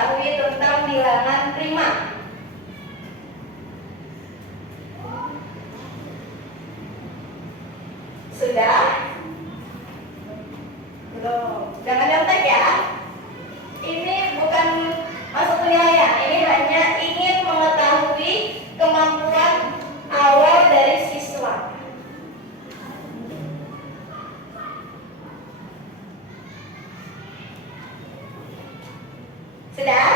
diketahui tentang bilangan prima? Sudah? Belum. Jangan nyontek ya. Ini bukan masuk penilaian. Ini hanya ingin mengetahui kemampuan awal dari siswa. Sudah?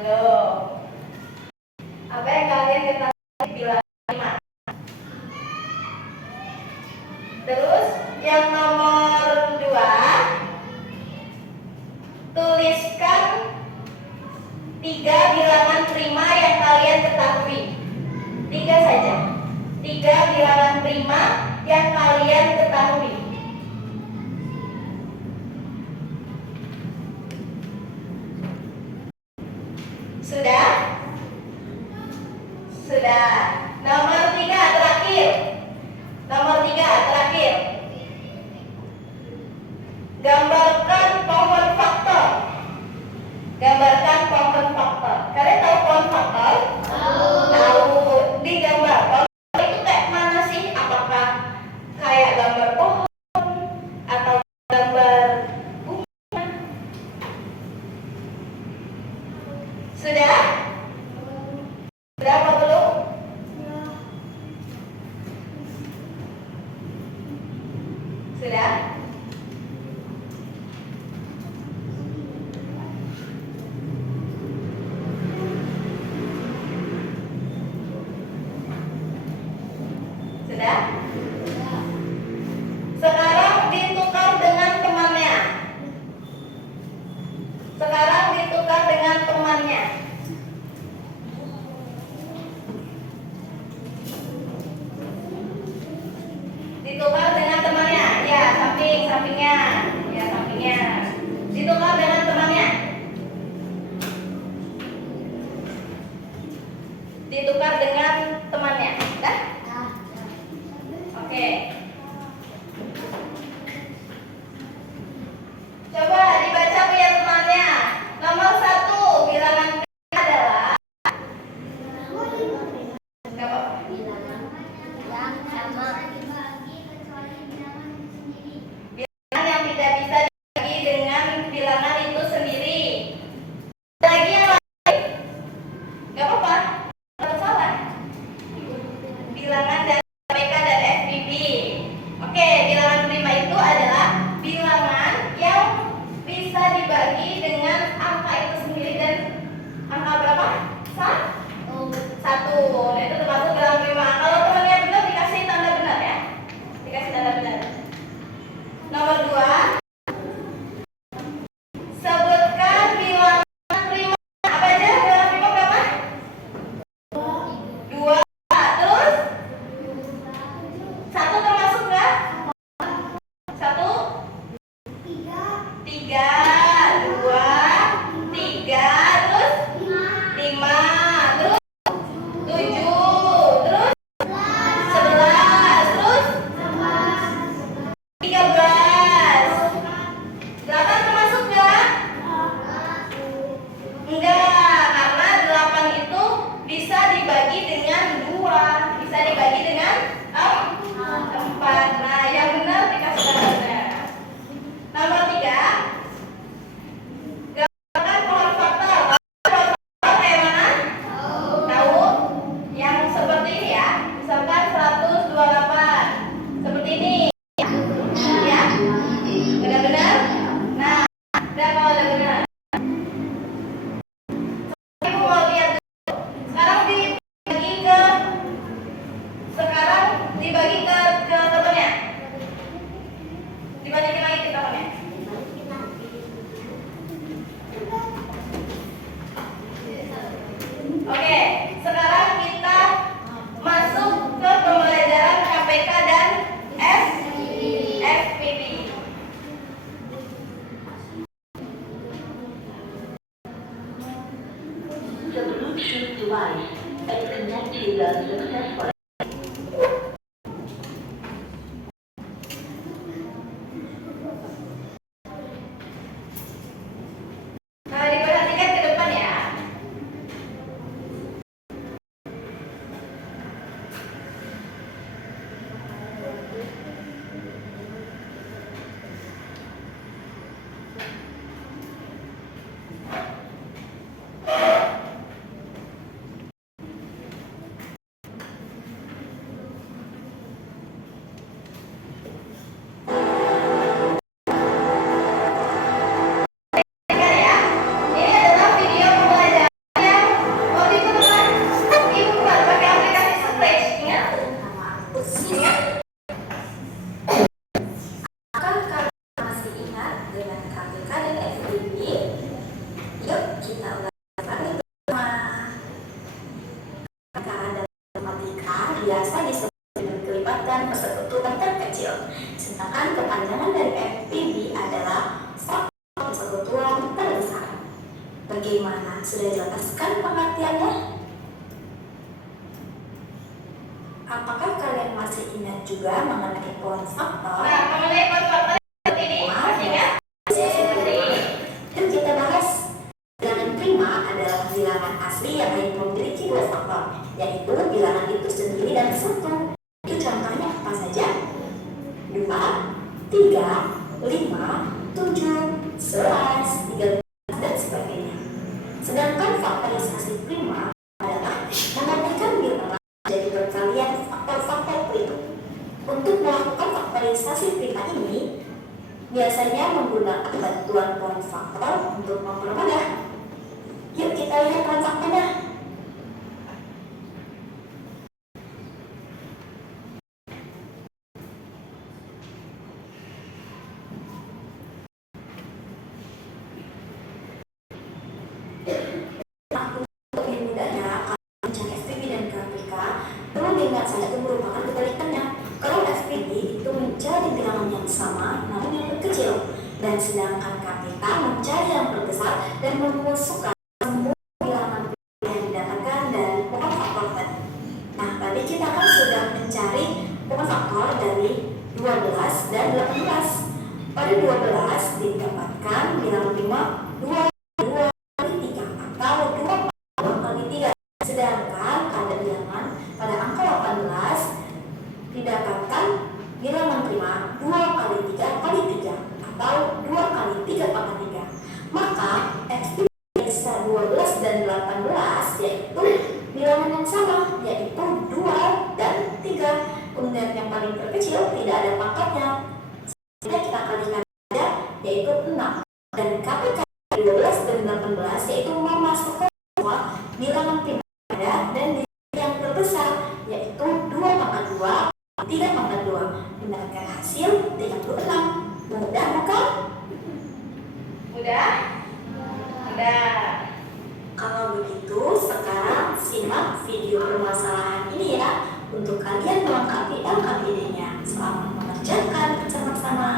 Belum. Apa yang kalian ketahui bilangan prima? Terus yang nomor 2, tuliskan 3 bilangan prima yang kalian ketahui. 3 saja. 3 bilangan prima yang kalian ketahui. Sudah? Sudah. Nomor 3 terakhir. Nomor 3 terakhir. Gambarkan pohon faktor. Gambarkan pohon faktor. Kalian tahu pohon faktor? Tahu. Digambar. Pohon faktor itu kayak mana sih? Apakah kayak gambar pohon atau gambar bunga? Sudah? Berapa belum? Sudah? Sudah? Sekarang ditukar dengan temannya. Sekarang ditukar dengan temannya. Ditukar dengan temannya. Ya, sampingnya. Ya, sampingnya. Ditukar dengan temannya. Ditukar dengan temannya. Dah? Oke. Coba dibaca punya temannya. Nomor 1 bilangan adalah bilangan yang tidak bisa dibagi dengan bilangan itu sendiri. Lagi yang lain? Gak apa-apa. Kalau salah. Bilangan dari APK dan FPB. Oke, bilangan prima itu adalah bilangan yang bisa dibagi dengan angka itu sendiri dan angka berapa? 1. Nah, itu termasuk bilangan prima. Kalau temannya benar dikasih tanda benar ya. Dikasih tanda benar. Nomor 2, sebutkan bilangan prima. Apa aja bilangan prima berapa? 2. Terus 1 termasuk nggak? 1, 3, 2, 3, terus 5, terus 7, terus 11, terus 13. 8 termasuk nggak? Enggak, karena 8 itu bisa dibagi dengan 2, bisa dibagi dengan 4. Nah, yang benar dikasih tanda. Nomor 3, gambarkan pohon faktor. Pohon faktor kayak mana? Tahu? Yang seperti ini ya. Misalkan 128. Seperti ini. Ya? Benar-benar? Nah, udah kalau udah benar. Ibu mau lihat dulu. Sekarang dibagi ke temannya. Dibandingin lagi ke temannya. Oke, sekarang kita masuk ke pembelajaran KPK dan FPB. The Bluetooth device is connected successfully. Dengar ya, ini adalah video pembelajaran yang mau ditonton. Ibu buat pakai aplikasi Scratch, ingat? Ingat? Apakah kalian masih ingat dengan KPK dan FBB? Yuk kita ulang lagi bersama. KPK dan matematika biasa disebut dengan kelipatan persekutuan terkecil, sedangkan kepanjangan dari FBB adalah faktor persekutuan terbesar. Bagaimana? Sudah jelaskan pengertiannya? Apakah kalian masih ingat juga mengenai poin faktor? Nah, mengenai faktor seperti ini, masih ingat? Seperti ini. Yuk kita bahas. Bilangan prima adalah bilangan asli yang hanya memiliki dua faktor, yaitu bilangan itu sendiri dan satu. Itu contohnya apa saja? 2, 3, 5, 7, 11, 13, dan sebagainya. Sedangkan faktorisasi prima adalah menggantikan bilangan jadi perkalian faktor-faktor prima. Untuk melakukan faktorisasi prima ini, biasanya menggunakan bantuan poin faktor untuk mempermudah. Yuk kita lihat poin faktornya. Untuk lebih mudahnya, kalau mencari FPB dan KPK, perlu diingat saja itu merupakan kebalikannya. Kalau FPB itu mencari bilangan yang sama namun yang terkecil, dan sedangkan KPK mencari yang terbesar dan memasukkan semua bilangan yang didapatkan dari poin faktor tadi. Nah, tadi kita kan sudah mencari poin faktor dari 12 dan 18. Pada 12 didapatkan bilangan prima 2 kali 3 atau 2 kali 3. Sedangkan pada bilangan pada angka 18 didapatkan bilangan prima 2 kali 3 kali 3 atau 2 kali 3 pangkat 3. Maka FP bisa 12 dan 18 yaitu bilangan yang sama, yaitu 2 dan 3. Kemudian yang paling terkecil tidak ada pangkatnya, sehingga kita kalikan saja, yaitu 6. Dan KPK 12 dan 18 yaitu memasukkan semua bilangan prima ada dan yang terbesar, yaitu 2 pangkat 2 3 pangkat 2, mendapatkan hasil 36. Mudah bukan? Udah? Udah. Kalau begitu, sekarang simak video permasalahan ini ya, untuk kalian melengkapi LKPD-nya. Selamat mengerjakan bersama-sama.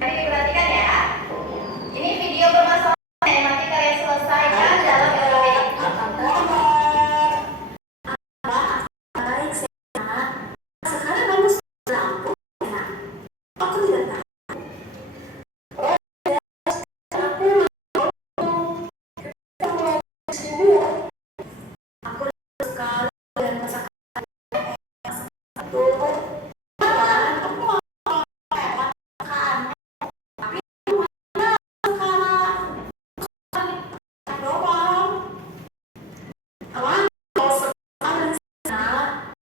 Jadi perhatikan ya. Ini video permasalahan yang nanti kalian selesaikan dalam LKPD. Baik, sehat. Sekarang kamu sudah aku. Nah, aku tidak tahu. Aku sekali dan masakan satu. Kamu mau makan? Tapi sekarang doang. Apa? Kalau sekarang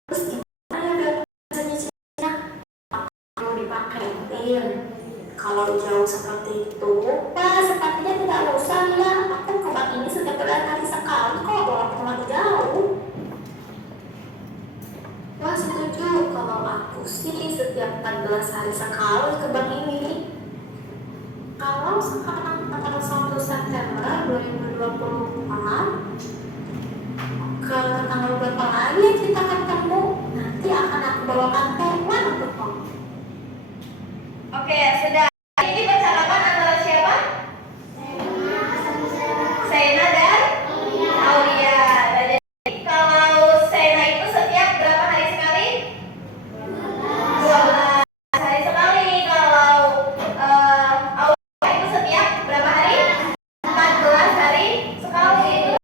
terus gimana ya biar nyicilnya? Perlu dipakein. Kalau jauh seperti itu, Pak, sepertinya tidak usah ya. Aku ke bank ini setiap hari sekali kok, walaupun lagi jauh. Wah, setuju. Kalau aku sih setiap 14 hari sekali ke bank ini. Kalau sekarang tanggal 1 September 2024, ke tanggal berapa lagi kita ketemu? Nanti akan aku bawakan teman untuk kamu. Oke, sudah. Ini percakapan antara siapa? Sena dan Aulia. Jadi kalau Sena itu setiap berapa hari sekali? 12 hari sekali. Kalau Aulia itu setiap berapa hari? 14 hari sekali.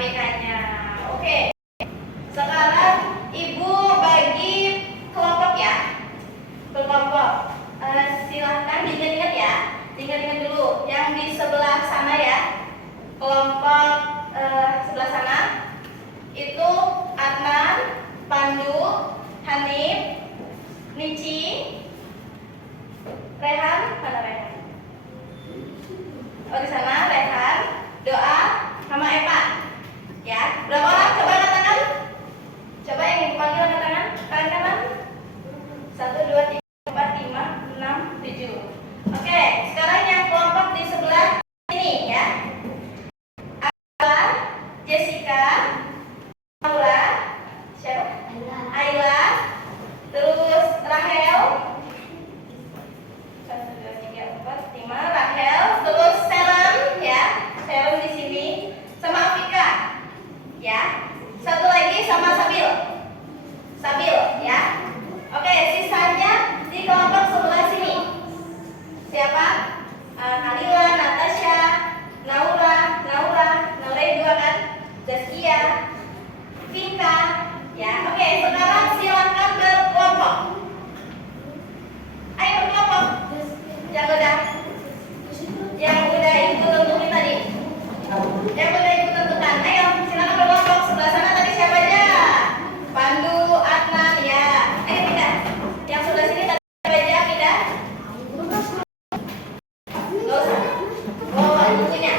KPK-nya. Oke. Sekarang Ibu bagi kelompok ya. Kelompok. Silahkan diingat-ingat ya. Diingat-ingat dulu. Yang di sebelah sana ya. Kelompok sebelah sana itu Adnan, Pandu, Hanif, Nici, Rehan, mana Rehan? Oh di sana Rehan, Doa, sama Evan. Ya, berapa orang? Coba angkat tangan. Coba yang ibu panggil angkat tangan. Kanan kanan. 1, 2, 3, 4, 5, 6, 7. Oke, sekarang yang kelompok di sebelah ini ya. Ayla, Jessica, Laura, siapa? Ayla, terus Rahel, 1, 2, 3, 4, 5, Rahel, terus Sharon ya, Sharon di sini, sama Afika, ya, satu lagi sama Sabil, Sabil ya. Oke, sisanya di kelompok sebelah sini. Siapa? Nalila, Natasha, Naura juga kan, Zaskia, Vinka, ya. Oke, sekarang silakan berkelompok. Ayo berkelompok. Yang udah ibu tentuin tadi. Yang udah ibu tentukan. Ayo, silakan berkelompok. Sebelah sana tadi siapa aja? Pandu, Adnan, ya. Ayo pindah. Yang sebelah sini tadi siapa aja? Pindah. Gak usah. Oh, ibunya.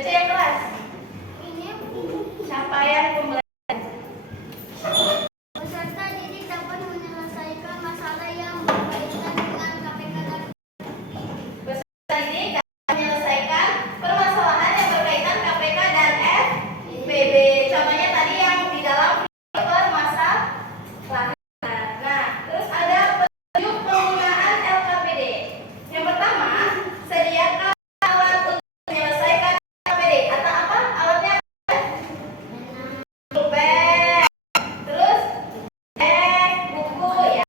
Baca yang keras. Capaian pembelajaran. Peserta didik dapat menyelesaikan masalah yang berkaitan dengan KPK dan Peserta didik dapat menyelesaikan permasalahan yang berkaitan KPK dan FPB. Contohnya tadi yang di dalam permasalahan. Nah, terus ada petunjuk penggunaan LKPD. Yang pertama, sediakan alat untuk menyelesaikan LKPD. Atau apa? Alatnya pulpen, terus buku ya.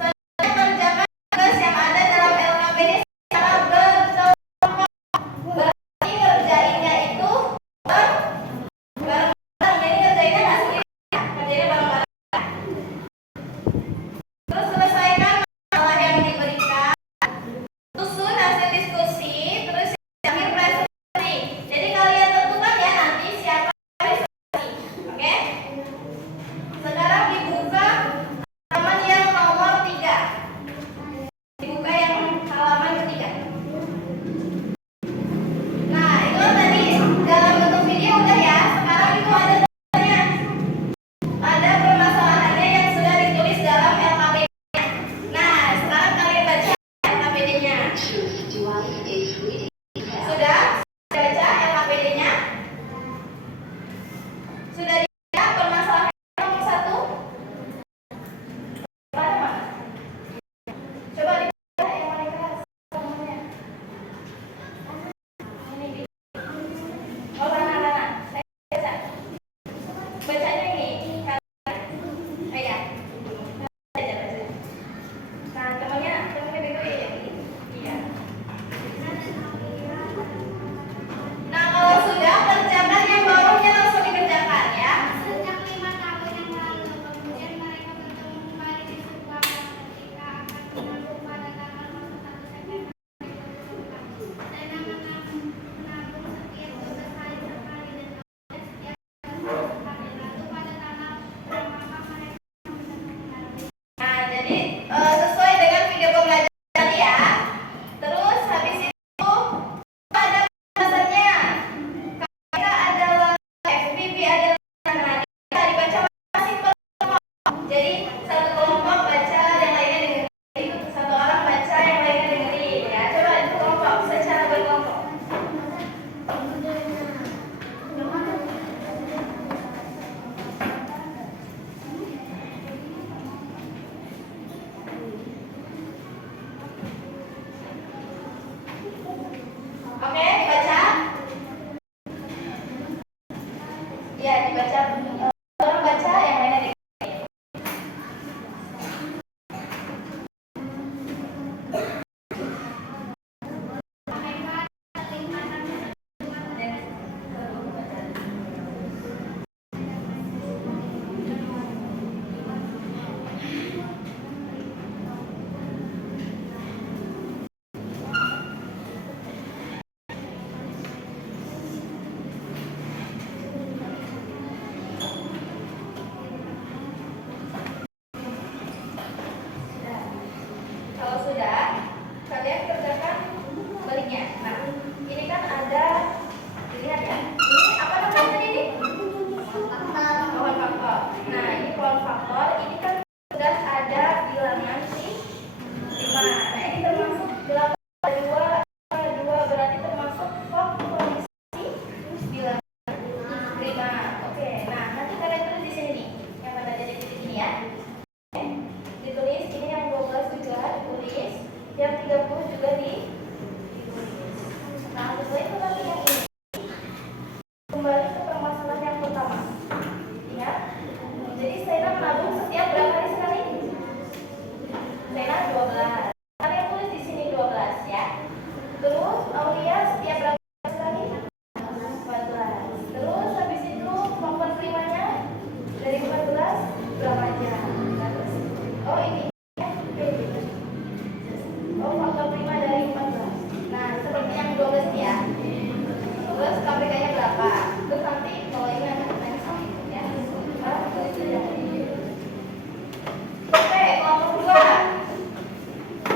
Selanjutnya kerjakan tugas yang ada dalam LKPD secara berkelompok. Berarti ngerjainnya itu bareng-bareng. Jadi ngerjainnya nggak sendiri, ngerjainnya bareng-bareng. Terus selesaikan masalah yang diberikan. Susun hasil diskusi, terus akhir presentasi. Jadi kalian tentukan ya nanti siapa presentasi. Oke? Sekarang dibuka halaman yang nomor 3. Dibuka yang halaman ketiga. Nah, itu tadi dalam bentuk video udah ya. Sekarang itu ada tulisannya. Ada permasalahannya yang sudah ditulis dalam LKPD. Nah, sekarang kalian baca LKPD-nya. Choose device is reading. Sudah baca LKPD-nya? Sudah dibaca permasalahan nomor 1? Pada mana? Coba dibaca yang paling keras namanya. Ini di. Oh, Lana. Saya baca. Bacanya ini. Oh ya. Baca. Nah, temannya itu ya. Iya. Nah, kalau sudah kerjakan yang bawahnya langsung dikerjakan ya. sejak 5 tahun yang lalu. Kemudian mereka bertemu kembali di sebuah bar ketika akan menabung pada tanggal 1 September 2024. Sena menabung setiap 12 hari sekali dan kemudian setiap 12 hari. Lalu pada tanggal berapa mereka bertemu kembali. Nah, jadi sesuai dengan video pembelajaran tadi ya. Terus habis itu ada pembahasannya. KPK adalah FPB adalah. Nah, kita dibaca masing per kelompok. Jadi satu kelompok baca, yang lainnya dengerin. Jadi satu orang baca, yang lainnya dengerin ya. Coba itu kelompok secara berkelompok. Oke, dibaca. Ya, dibaca. Orang baca, yang lainnya dengerin. Kalau sudah, kalian kerjakan baliknya. Nah, ini kan ada, dilihat ya. Ini apa namanya ini? Pohon faktor. Nah, ini pohon faktor. Ini kan sudah ada bilangan si 5. Nah, ini termasuk 8, 2 berarti termasuk kondisi bilangan 5. Oke, nah nanti kalian tulis di sini nih. Yang pada jadi di sini ya. Ditulis ini yang 12 juga ditulis, yang 30 juga ditulis. Nah, setelah itu nanti yang ini kembali ke permasalahan yang pertama. Ingat, jadi Sena menabung setiap berapa hari sekali? Sena 12. Kalian tulis di sini 12 ya. Terus Aulia setiap berapa hari sekali? 14. Terus habis itu faktor primanya dari 14 berapa jam? Oh ini. Oh faktor prima dari 14. Nah seperti yang 12 ya. Terus KPK-nya berapa? Terus nanti kalau ini akan mention ya. Oke, kelompok 2.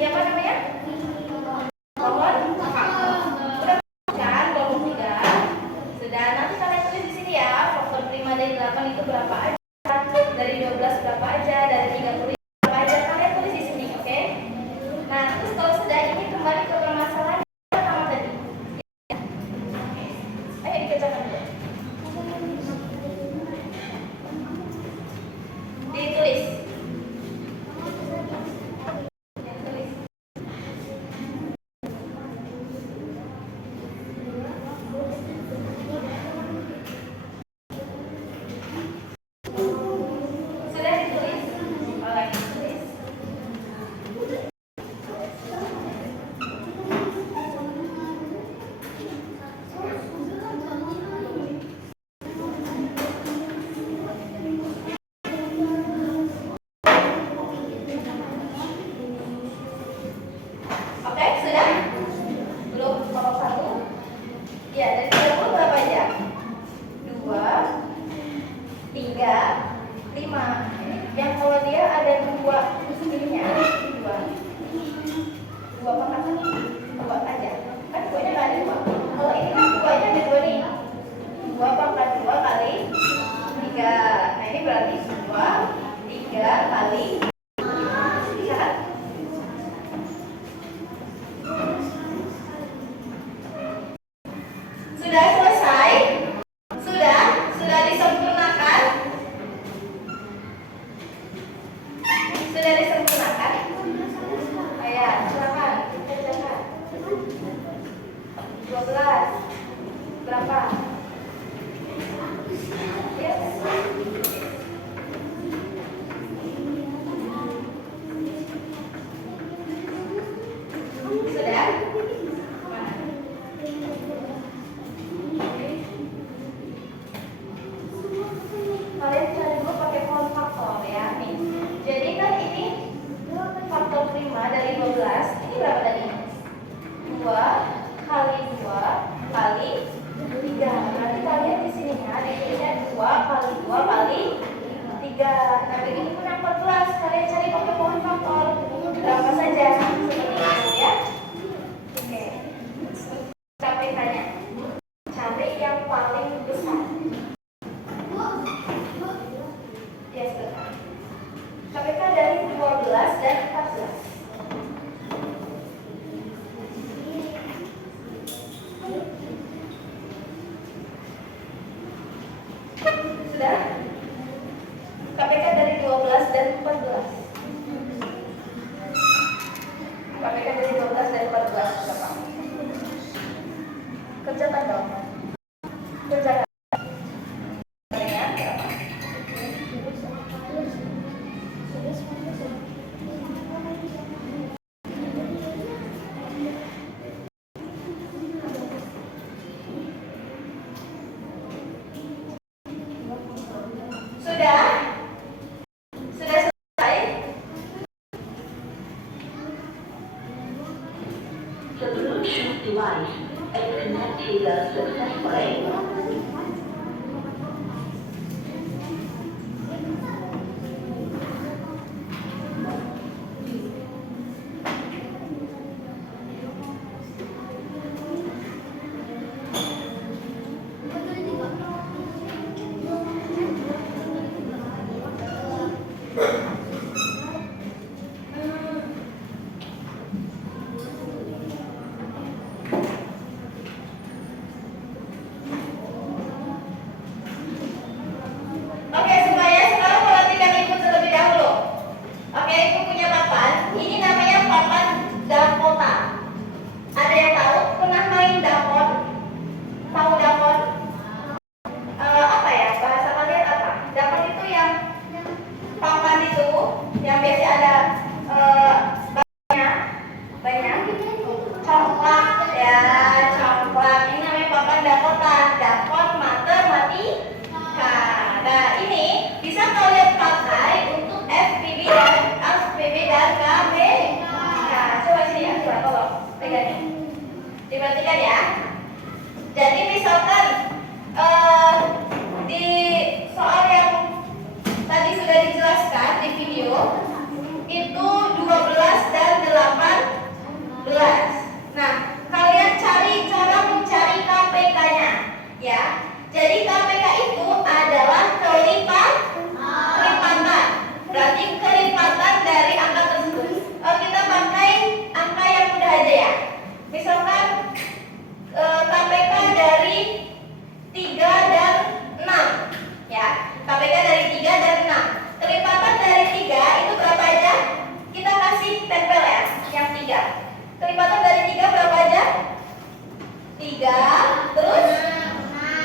Ini apa namanya? Pohon. Udah kan kelompok 3. Sudah, nanti kalian tulis di sini ya. Faktor prima dari 8 itu berapa aja? Dari 12 berapa aja? Dari 30 berapa aja? Kalian tulis di sini, oke? Nah, terus kalau sudah ini kembali ke permasalahan pertama tadi. Ayo dikerjakan dulu. Ditulis. Ditulis. Sudah ditulis? Oke, ditulis. Oke, sudah? Belum kelompok 1? Ya, dari 30 berapa aja? 2, 3, 5. Yang kalau dia ada 2 ininya, 2 pangkatan ini, 2 aja. Kan 2-nya nggak ada 2. Kalau ini kan 2-nya ada 2 nih. 2 pangkat 2 kali 3. Nah, ini berarti 2, 3 kali 5. Bisa kan? Sudah selesai? Sudah disempurnakan? Sudah disempurnakan? Ayo, silakan kerjakan. 12 berapa? Ya. Sudah? Mana? Kalian cari dulu pakai pohon faktor ya nih. Jadi kan ini faktor prima dari 12. Ini berapa tadi? 2 kali 2 kali 3. Berarti kalian di sininya ditulisnya 2 kali 2 kali 3. Nah, begini pun yang 14. Kalian cari pakai pohon faktor. Berapa saja? Seperti itu ya. Oke. Sampai tanya. Cari yang paling besar. Ya, sebentar. KPK dari 12 dan 14. Sudah? KPK dari 12 dan 14. KPK dari 12 dan 14 berapa? Kerjakan dong. Kerjakan. Kalian berapa? Sudah? Sudah selesai? The Bluetooth device is connected successfully. Oke, semuanya sekarang perhatikan ibu terlebih dahulu. Oke, ibu punya papan. Ini namanya papan Dakota. Ada yang tahu? Pernah main Dakot? Tahu Dakot? Apa ya? Bahasa kalian apa? Dakot itu yang papan itu yang biasa ada banyak congklak ya, congklak. Ini namanya papan Dakota. Dakot matematika. Nah, ini bisa kalian pakai untuk FPB dan KB. Nah, coba sini ya, coba tolong pegangin. Diperhatikan ya. Jadi misalkan di soal yang tadi sudah dijelaskan di video itu 12 dan 8 Nah, kalian cari cara mencari KPK-nya, ya. Jadi KPK itu adalah kelipatan. Berarti kelipatan dari angka tersebut. Kita pakai angka yang mudah aja ya. Misalkan KPK dari 3 dan 6, ya. KPK dari 3 dan 6. Kelipatan dari 3 itu berapa aja? Kita kasih tempel ya, yang 3. Kelipatan dari 3 berapa aja? 3, terus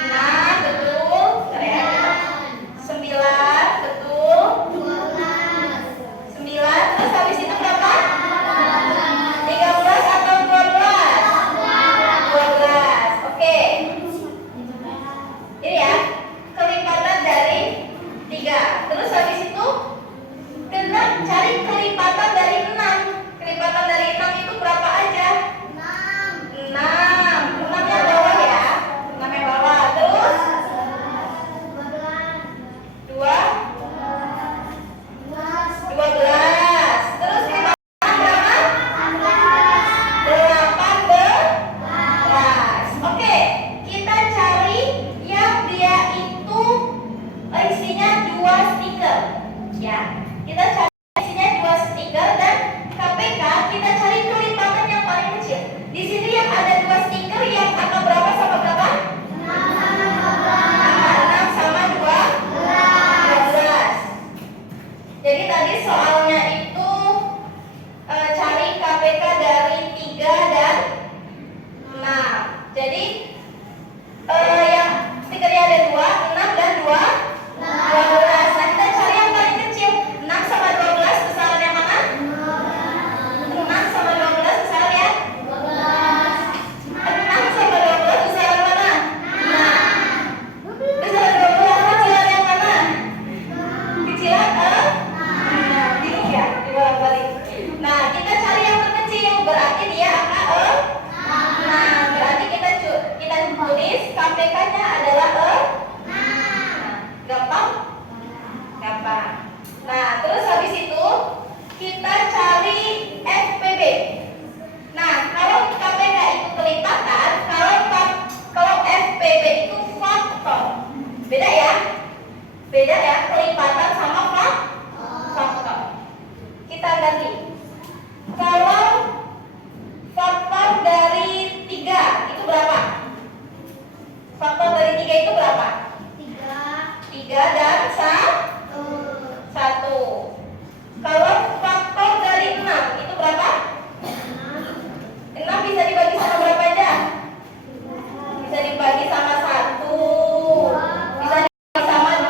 6, betul. Keren. 9, betul. 9, terus habis itu berapa? 13 atau 12? 12. Oke. Ini ya, kelipatan dari 3. Terus habis itu kita cari kelipatan dari 6. Kelipatan dari 6 itu berapa aja? 6. 6 yang bawah ya. 6 yang bawah. Terus 2, 12. Terus kelipatan berapa? 18. Oke, kita cari yang dia itu isinya 2 stiker. Ya, kita cari isinya 2 stiker dan KPK kita cari kelipatan yang paling kecil. Di sini yang ada 2 stiker yang angka berapa sama berapa? 6 sama 12. Jadi tadi soalnya itu cari KPK dari 3 dan 6. Jadi yang stikernya ada 2, 6 dan 12. Nah, kita cari yang paling kecil. 6 sama 12 besaran yang mana? 6 sama 12 besaran ya? 6 sama 12 besaran mana? Besaran 12 kecilan yang mana? Kecilan bingung ya? Dibalik-balik. Nah, kita cari yang terkecil. Berarti dia angka 6. Berarti kita tulis KPK-nya adalah 6. Gampang? Gampang. Nah, terus habis itu kita cari FPB. Nah, kalau KPK itu kelipatan, kalau FPB itu faktor. Beda ya? Beda ya, kelipatan sama faktor. Kita ganti. Kalau faktor dari 3 itu berapa? Faktor dari 3 itu berapa? 3 dan 1. Kalau faktor dari 6 itu berapa? 6 bisa dibagi sama berapa aja? Bisa dibagi sama 1. Bisa dibagi sama 2.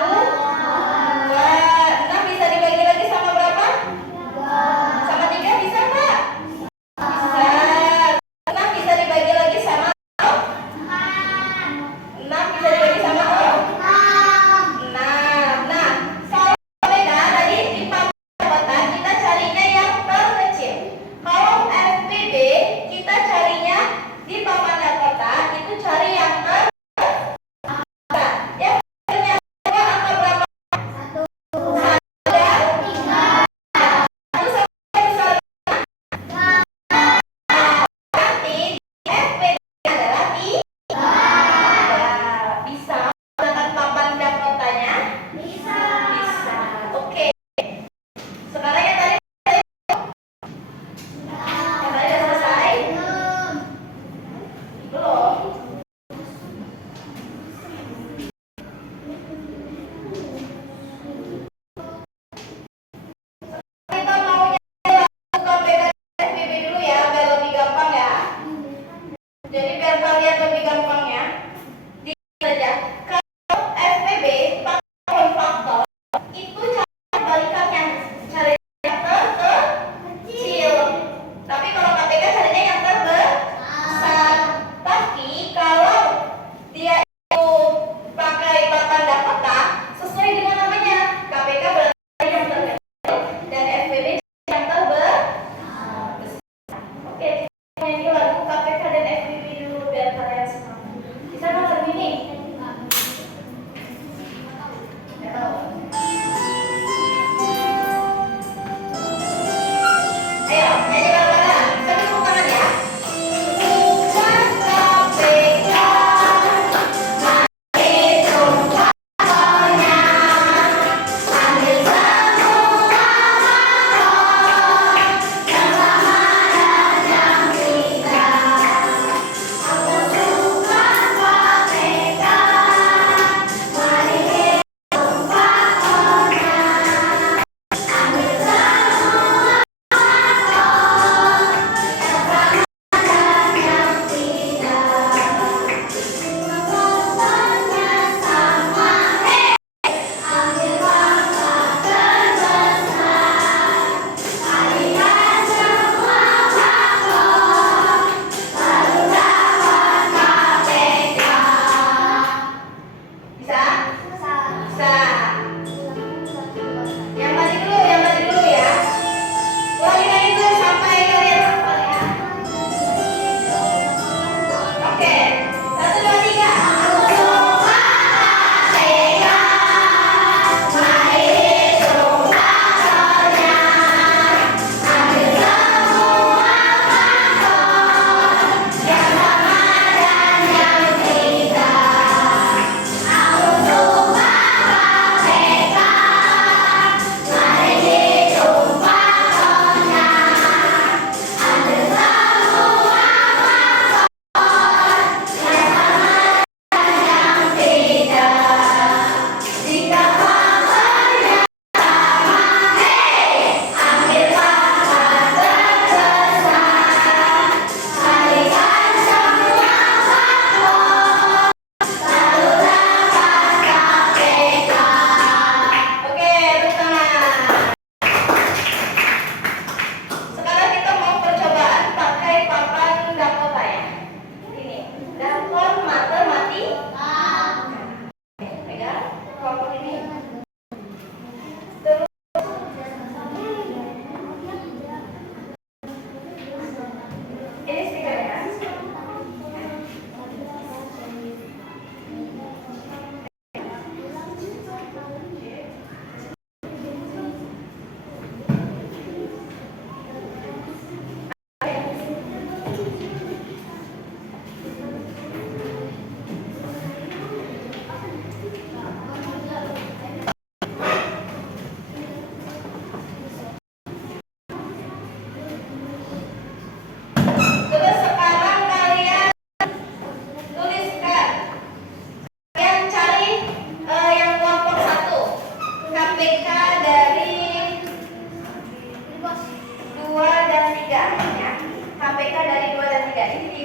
2 dan 3 ya. KPK dari 2 dan 3 ini di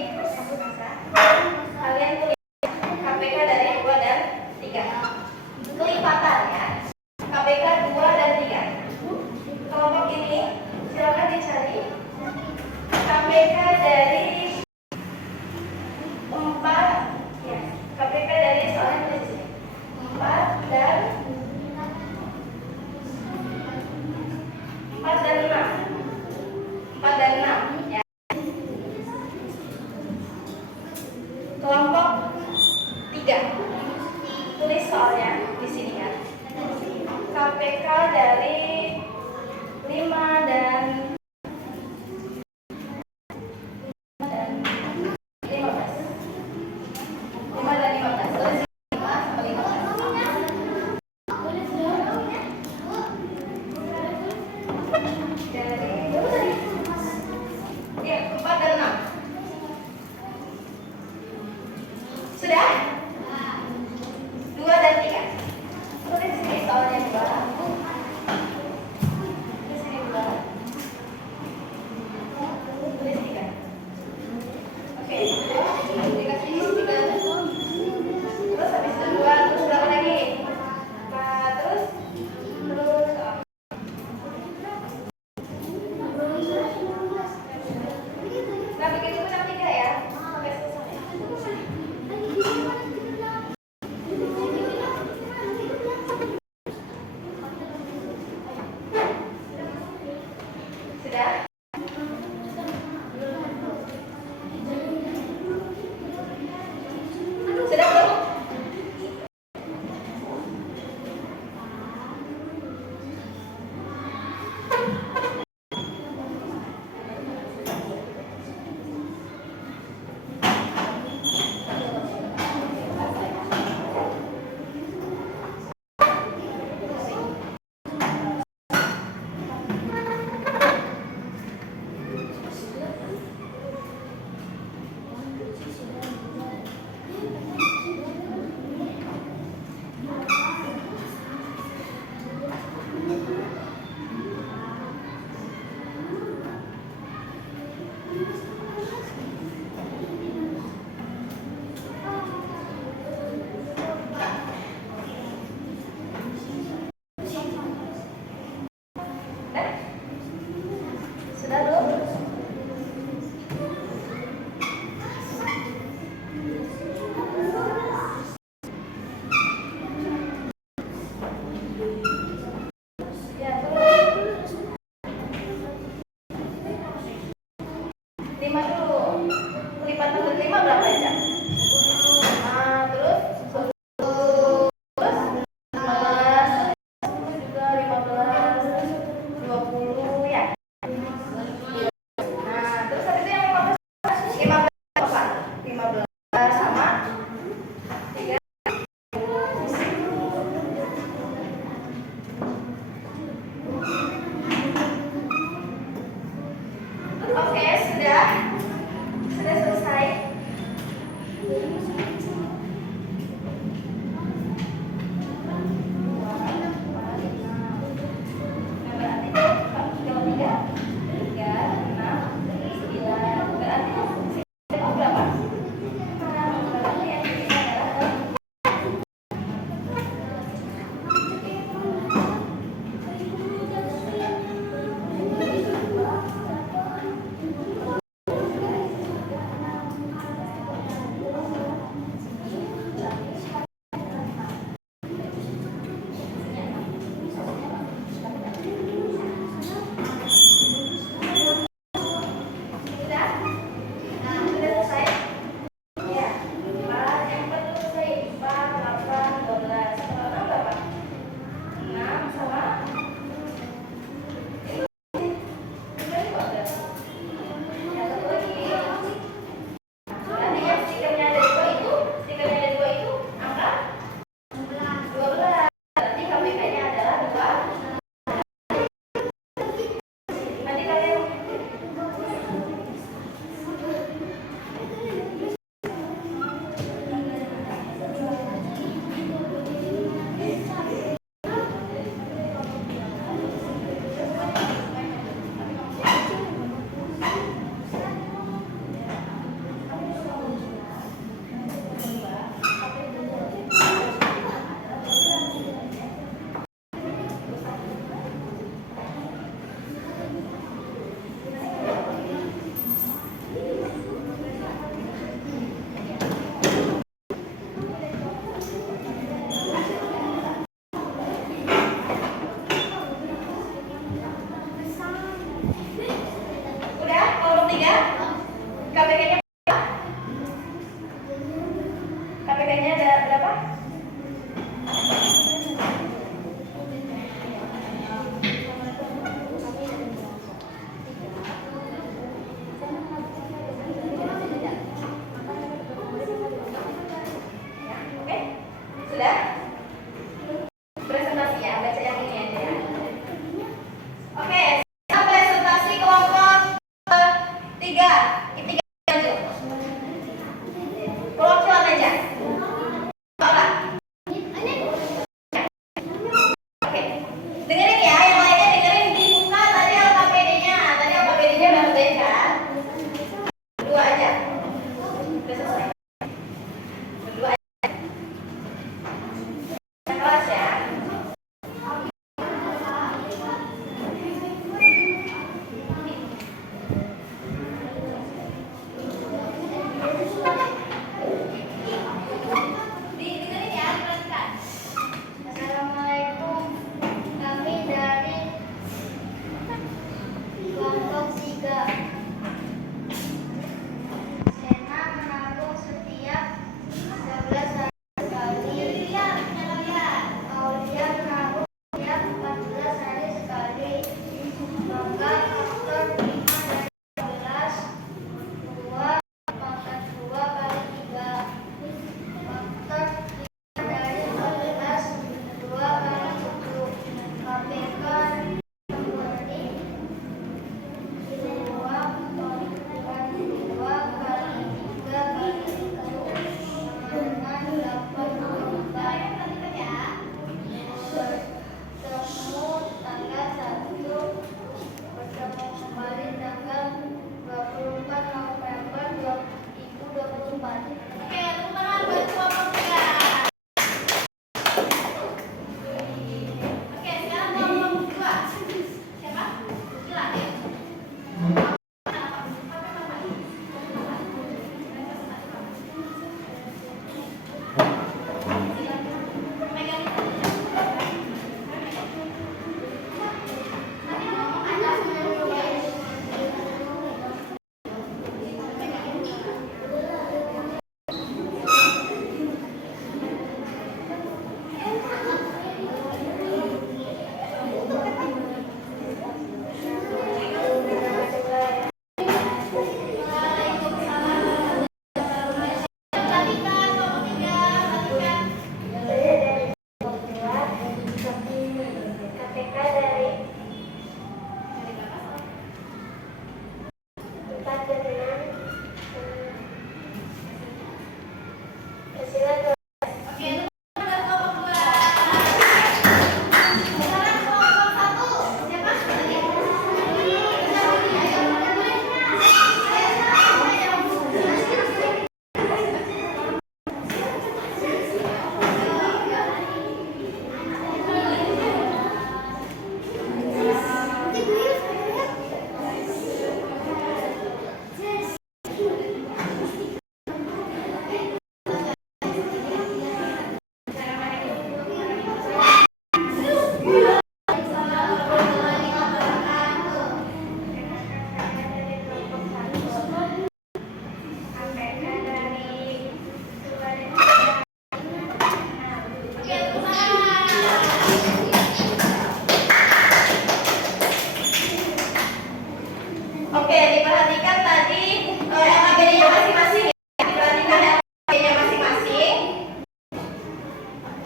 kalian tulis KPK dari 2 dan 3. Kelipatan ya. KPK 2 dan 3. Kelompok ini silakan dicari KPK dari 4 ya. KPK dari soalnya tulis di sini. 4 dan 6. 4 dan 6 ya. Kelompok 3. Tulis soalnya di sini kan. KPK dari 5 dan 15. 5 dan 15. Tulis 5 sampai 15. Dari ya, 4 dan 6. Sudah? 2 dan 3. Tulis sini soalnya 2. Tulis sini 2. Tulis 3. Oke. Dikasih isi 3. Terus habis itu 2, terus berapa lagi? 4, terus nah begitu pun 3 ya. Sampai selesai. Sudah? Sudah belum? Sudah belum? Ya, terus 5 dulu. Kelipatan dari 5 berapa aja? Nah, terus 15 juga 15 20 ya. Nah, terus habis itu yang 15 apa? 15 sama 3. Oke, sudah selesai. 4 dan 6 hasilnya 12. Oke, itu nomor kelompok 2. Sekarang kelompok 1. Siapa? Oke, diperhatikan tadi LKPD-nya masing-masing ya. Diperhatikan LKPD-nya masing-masing.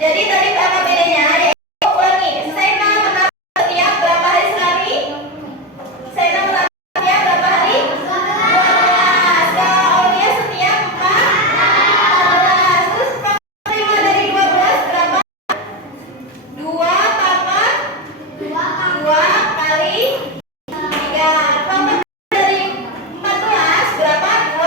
Jadi tadi LKPD-nya yaitu ulangi. Sena menabung setiap berapa hari sekali? Sena menabung setiap berapa hari? 12. Kalau Aulia setiap 14. Terus prima dari 12 berapa? 2 tambah 2 kali 3. Dari 14 berapa? 2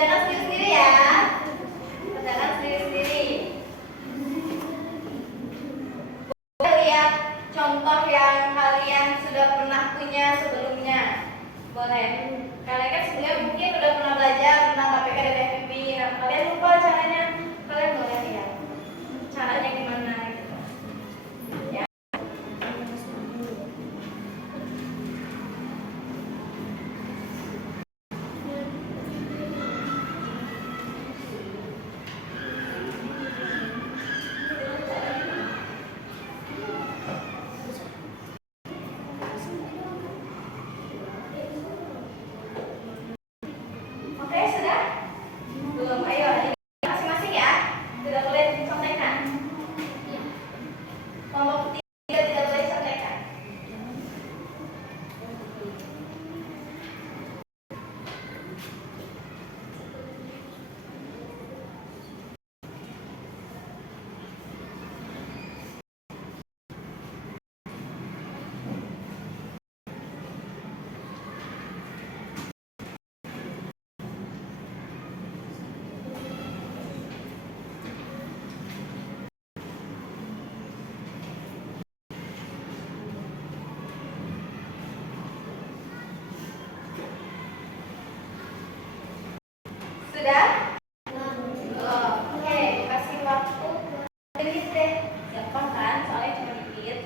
Kerjakan sendiri-sendiri ya. Kerjakan sendiri-sendiri. Boleh lihat contoh yang kalian sudah pernah punya sebelumnya. Boleh. Kalian kan sebelumnya mungkin udah pernah belajar tentang KPK dan FIP. Nah, kalian lupa caranya. Kalian boleh lihat caranya gimana gitu. Ya. Oke, sudah? Belum, ayo masing-masing ya. Tidak boleh contekan. Kelompok 3 tidak boleh contekan. Sudah? Belum. Oke, kasih waktu menit deh. Gampang kan? Soalnya cuma dikit.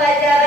belajar